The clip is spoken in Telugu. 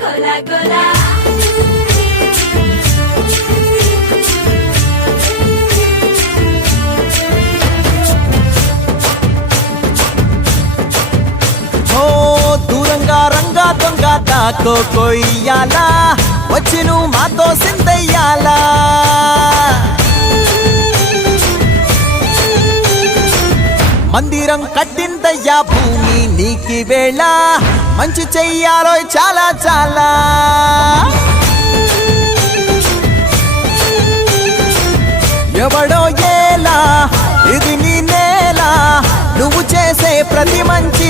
కోలా కోలా దూరంగా రంగా దొంగ దాకో కొయ్యాలా వచ్చి నువ్వు మాతో సిందయ్యాలా మందిరం కట్టిందయ్యా భూమి నీకి వేళ మంచి చెయ్యాలో చాలా చాలా ఎవడో ఏలా ఇది నీ నేల నువ్వు చేసే ప్రతి మంచి